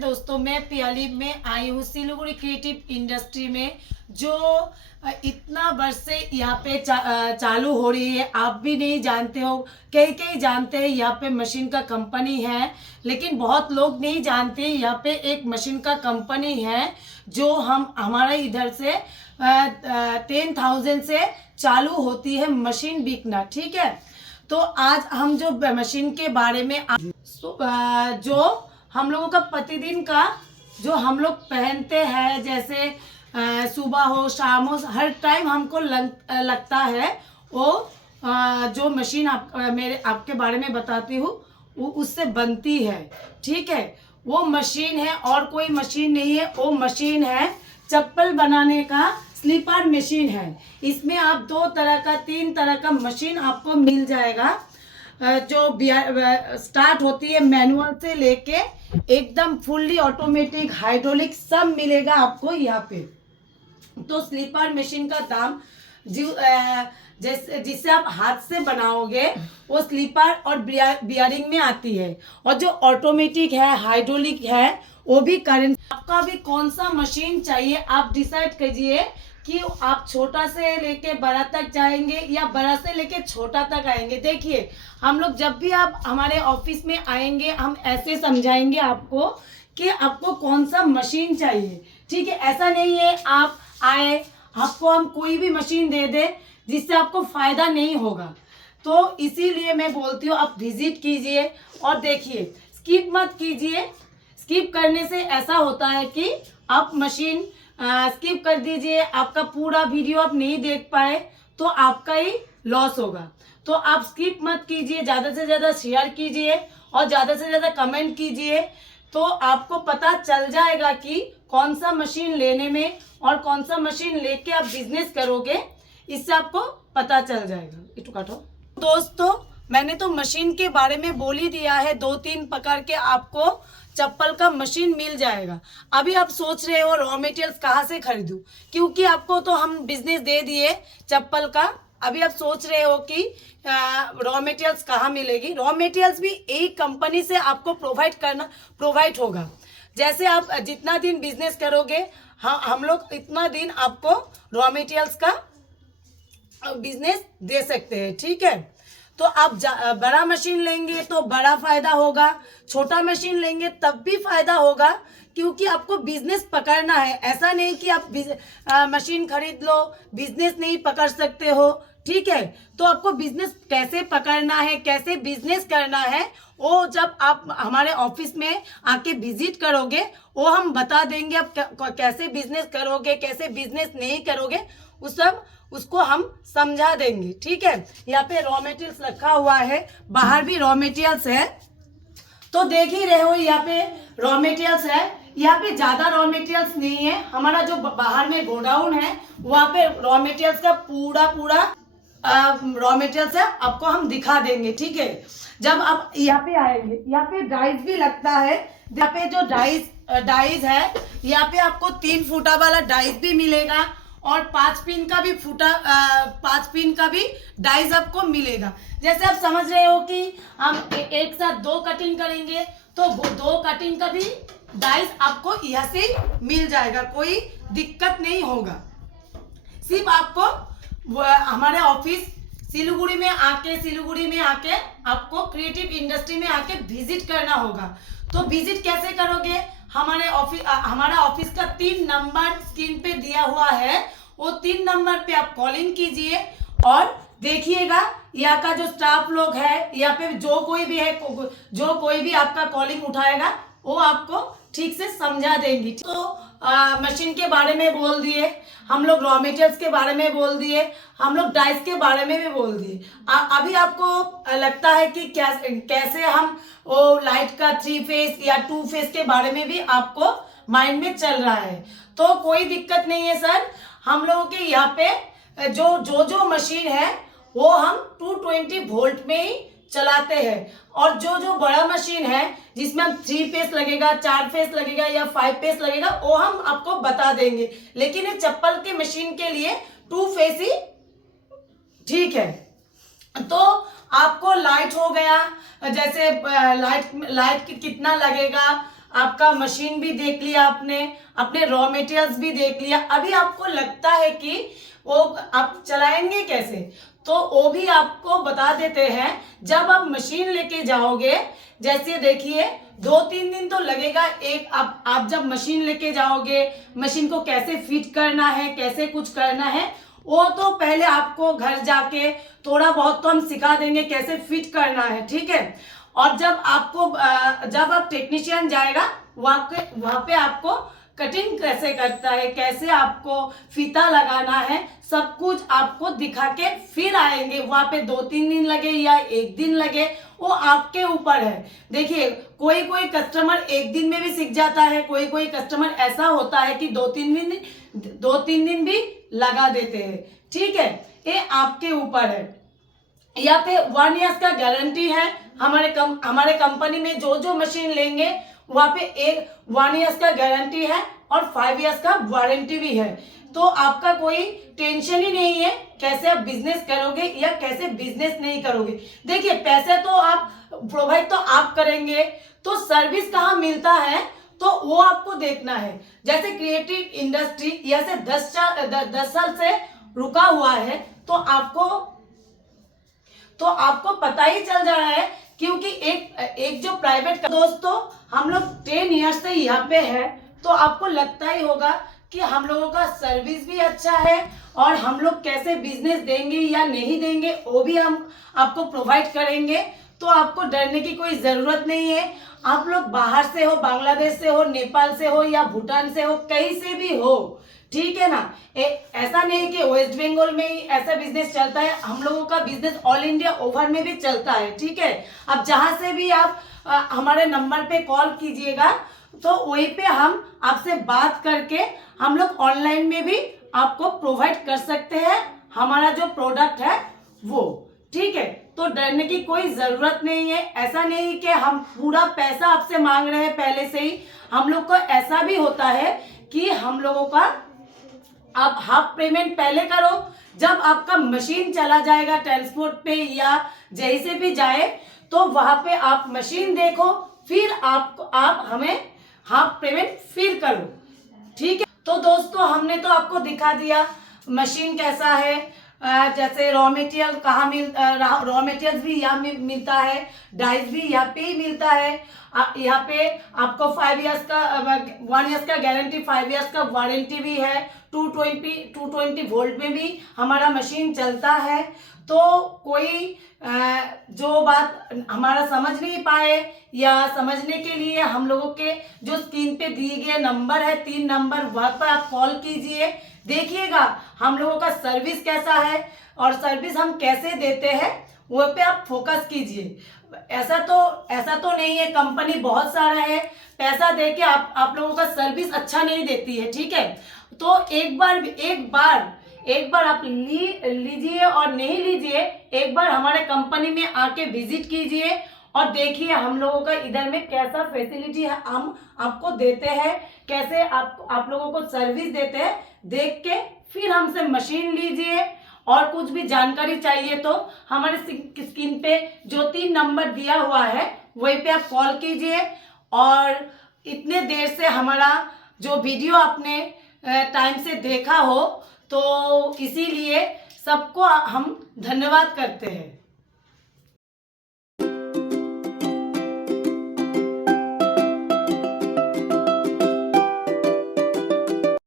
दोस्तों, मैं पियाली में आई हूँ सिलीगुड़ी क्रिएटिव इंडस्ट्री में, जो इतना वर्ष से यहाँ पे चालू हो रही है। आप भी नहीं जानते हो, कई कई जानते हैं यहाँ पे मशीन का कंपनी है, लेकिन बहुत लोग नहीं जानते यहाँ पे एक मशीन का कंपनी है जो हमारे इधर से 10,000 से चालू होती है मशीन बिकना। ठीक है, तो आज हम जो मशीन के बारे में जो हम लोगों का प्रतिदिन का जो हम लोग पहनते हैं, जैसे सुबह हो शाम हो, हर टाइम हमको लगता है वो जो मशीन आपके बारे में बताती हूँ वो उससे बनती है। ठीक है, वो मशीन है और कोई मशीन नहीं है, वो मशीन है चप्पल बनाने का स्लीपर मशीन है। इसमें आप 2 तरह का 3 तरह का मशीन आपको मिल जाएगा, जो स्टार्ट होती है मैनुअल से लेके एकदम फुल्ली ऑटोमेटिक हाइड्रोलिक सब मिलेगा आपको यहाँ पे। तो स्लीपर मशीन का दाम जिससे आप हाथ से बनाओगे वो स्लीपर और बियरिंग में आती है, और जो ऑटोमेटिक है हाइड्रोलिक है वो भी करंट। आपका भी कौन सा मशीन चाहिए आप डिसाइड कीजिए कि आप छोटा से लेके बड़ा तक जाएंगे या बड़ा से लेके छोटा तक आएंगे। देखिए, हम लोग जब भी आप हमारे ऑफिस में आएंगे हम ऐसे समझाएंगे आपको कि आपको कौन सा मशीन चाहिए। ठीक है, ऐसा नहीं है आप आए आपको हम कोई भी मशीन दे दे जिससे आपको फायदा नहीं होगा। तो इसीलिए मैं बोलती हूँ आप विजिट कीजिए और देखिए, स्किप मत कीजिए। स्किप करने से ऐसा होता है कि आप मशीन स्किप कर दीजिए, आपका पूरा वीडियो आप नहीं देख पाए तो आपका ही लॉस होगा। तो आप स्किप मत कीजिए, ज़्यादा से ज़्यादा शेयर कीजिए और ज़्यादा से ज़्यादा कमेंट कीजिए, तो आपको पता चल जाएगा कि कौन सा मशीन लेने में और कौन सा मशीन लेके आप बिजनेस करोगे, इससे आपको पता चल जाएगा। इटू काटो। दोस्तों, मैंने तो मशीन के बारे में बोल ही दिया है, 2-3 प्रकार के आपको चप्पल का मशीन मिल जाएगा। अभी आप सोच रहे हो रॉ मटेरियल्स कहाँ से खरीदूं, क्योंकि आपको तो हम बिजनेस दे दिए चप्पल का। अभी आप सोच रहे हो कि रॉ मटेरियल्स कहाँ मिलेगी। रॉ मटेरियल्स भी एक कंपनी से आपको प्रोवाइड होगा। जैसे आप जितना दिन बिजनेस करोगे हम लोग इतना दिन आपको रॉ मटेरियल्स का बिजनेस दे सकते हैं। ठीक है, तो आप बड़ा मशीन लेंगे तो बड़ा फायदा होगा, छोटा मशीन लेंगे तब भी फायदा होगा, क्योंकि आपको बिजनेस पकड़ना है। ऐसा नहीं कि आप मशीन खरीद लो बिजनेस नहीं पकड़ सकते हो। ठीक है, तो आपको बिजनेस कैसे पकड़ना है, कैसे बिजनेस करना है, वो जब आप हमारे ऑफिस में आके विजिट करोगे वो हम बता देंगे। आप कैसे बिजनेस करोगे, कैसे बिजनेस नहीं करोगे, उसको हम समझा देंगे। ठीक है, यहाँ पे रॉ मटेरियल्स रखा हुआ है, बाहर भी रॉ मटेरियल्स है, तो देख ही रहे हो यहाँ पे रॉ मटेरियल्स है। यहाँ पे ज्यादा रॉ मटेरियल्स नहीं है, हमारा जो बाहर में गोडाउन है वहाँ पे रॉ मटेरियल्स का पूरा रॉ मटेरियल्स है, आपको हम दिखा देंगे। ठीक है, जब आप यहाँ पे आएंगे यहाँ पे डाइस भी लगता है। यहाँ पे जो डाइस है यहाँ पे आपको 3 फुटा वाला डाइस भी मिलेगा और 5 पिन का भी 5 पिन का भी डाइस आपको मिलेगा। जैसे आप समझ रहे हो कि हम एक साथ 2 कटिंग करेंगे तो 2 कटिंग का भी डाइस आपको यहाँ से मिल जाएगा, कोई दिक्कत नहीं होगा। सिर्फ आपको हमारे ऑफिस सिलीगुड़ी में आके आपको क्रिएटिव इंडस्ट्री में आके विजिट करना होगा। तो विजिट कैसे करोगे, हमारा ऑफिस का 3 नंबर स्क्रीन पे दिया हुआ है, वो 3 नंबर पे आप कॉलिंग कीजिए और देखिएगा यहाँ का जो स्टाफ लोग है, यहाँ पे जो कोई भी आपका कॉलिंग उठाएगा वो आपको ठीक से समझा देंगी। तो मशीन के बारे में बोल दिए हम लोग, रॉ मटेरियल्स के बारे में बोल दिए हम लोग, डाइस के बारे में भी बोल दिए। अभी आपको लगता है कि कैसे हम वो लाइट का 3 फेस या 2 फेस के बारे में भी आपको माइंड में चल रहा है, तो कोई दिक्कत नहीं है सर। हम लोगों के यहाँ पे जो मशीन है वो हम 220 वोल्ट में ही चलाते हैं, और जो बड़ा मशीन है जिसमें हम 3 फेस लगेगा, 4 फेस लगेगा या 5 फेस लगेगा वो हम आपको बता देंगे, लेकिन ये चप्पल के मशीन के लिए 2 फेस ही ठीक है। तो आपको लाइट हो गया, जैसे लाइट कितना लगेगा, आपका मशीन भी देख लिया आपने, अपने रॉ मटेरियल्स भी देख लिया। अभी आपको लगता है कि वो आप चलाएंगे कैसे, तो वो भी आपको बता देते हैं। जब आप मशीन लेके जाओगे, जैसे देखिए 2-3 दिन तो लगेगा। एक आप जब मशीन लेके जाओगे, मशीन को कैसे फिट करना है, कैसे कुछ करना है, वो तो पहले आपको घर जाके थोड़ा बहुत तो हम सिखा देंगे कैसे फिट करना है, ठीक है। और जब आप टेक्नीशियन जाएगा वहां पे आपको कटिंग कैसे करता है, कैसे आपको फीता लगाना है, सब कुछ आपको दिखा के फिर आएंगे। वहां पे 2-3 दिन लगे या 1 दिन लगे, वो आपके ऊपर है। देखिए कोई कोई कस्टमर 1 दिन में भी सीख जाता है, कोई कोई कस्टमर ऐसा होता है कि 2-3 दिन भी लगा देते हैं, ठीक है। ये आपके ऊपर है। यहाँ पे 1 ईयर का गारंटी है। हमारे कंपनी में जो मशीन लेंगे वहां पे 1 ईयर का गारंटी है और 5 ईयर्स का वारंटी भी है। तो आपका कोई टेंशन ही नहीं है कैसे आप बिजनेस करोगे या कैसे बिजनेस नहीं करोगे। देखिए पैसे तो आप प्रोवाइड तो आप करेंगे, तो सर्विस कहाँ मिलता है तो वो आपको देखना है। जैसे क्रिएटिव इंडस्ट्री ऐसे 10 साल से रुका हुआ है, तो आपको पता ही चल जा रहा है। क्योंकि एक जो प्राइवेट दोस्तों हम लोग 10 ईयर्स से यहाँ पे है, तो आपको लगता ही होगा कि हम लोगों का सर्विस भी अच्छा है और हम लोग कैसे बिजनेस देंगे या नहीं देंगे वो भी हम आपको प्रोवाइड करेंगे। तो आपको डरने की कोई जरूरत नहीं है। आप लोग बाहर से हो, बांग्लादेश से हो, नेपाल से हो या भूटान से हो, कहीं से भी हो, ठीक है ना। ऐसा नहीं कि वेस्ट बंगाल में ही ऐसा बिजनेस चलता है। हम लोगों का बिजनेस ऑल इंडिया ओवर में भी चलता है, ठीक है। अब जहां से भी आप हमारे नंबर पे कॉल कीजिएगा, तो वहीं पे हम आपसे बात करके हम लोग ऑनलाइन में भी आपको प्रोवाइड कर सकते हैं हमारा जो प्रोडक्ट है वो, ठीक है। तो डरने की कोई जरूरत नहीं है। ऐसा नहीं कि हम पूरा पैसा आपसे मांग रहे हैं पहले से ही। हम लोग को ऐसा भी होता है कि हम लोगों का आप हाफ पेमेंट पहले करो, जब आपका मशीन चला जाएगा ट्रांसपोर्ट पे या जैसे भी जाए, तो वहां पे आप मशीन देखो, फिर आप हमें हाफ पेमेंट फिर करो, ठीक है। तो दोस्तों हमने तो आपको दिखा दिया मशीन कैसा है। जैसे रॉ मटेरियल रॉ मटेरियल भी यहाँ मिलता है, डाइस भी यहाँ पे ही मिलता है। यहाँ पे आपको 1 ईयर्स का गारंटी, 5 ईयर्स का वारंटी भी है। 220 वोल्ट में भी हमारा मशीन चलता है। तो कोई जो बात हमारा समझ नहीं पाए या समझने के लिए हम लोगों के जो स्क्रीन पे दिए गए नंबर है 3 नंबर, वहां पर आप कॉल कीजिए। देखिएगा हम लोगों का सर्विस कैसा है और सर्विस हम कैसे देते हैं, वो पे आप फोकस कीजिए। ऐसा तो नहीं है, कंपनी बहुत सारा है, पैसा दे के आप लोगों का सर्विस अच्छा नहीं देती है, ठीक है। तो एक बार आप लीजिए और नहीं लीजिए, एक बार हमारे कंपनी में आके विजिट कीजिए और देखिए हम लोगों का इधर में कैसा फैसिलिटी है हम आपको देते हैं, कैसे आप लोगों को सर्विस देते हैं। देख के फिर हमसे मशीन लीजिए। और कुछ भी जानकारी चाहिए तो हमारे स्क्रीन पे जो 3 नंबर दिया हुआ है वहीं पे आप कॉल कीजिए। और इतने देर से हमारा जो वीडियो आपने टाइम से देखा हो, तो इसीलिए सबको हम धन्यवाद करते हैं।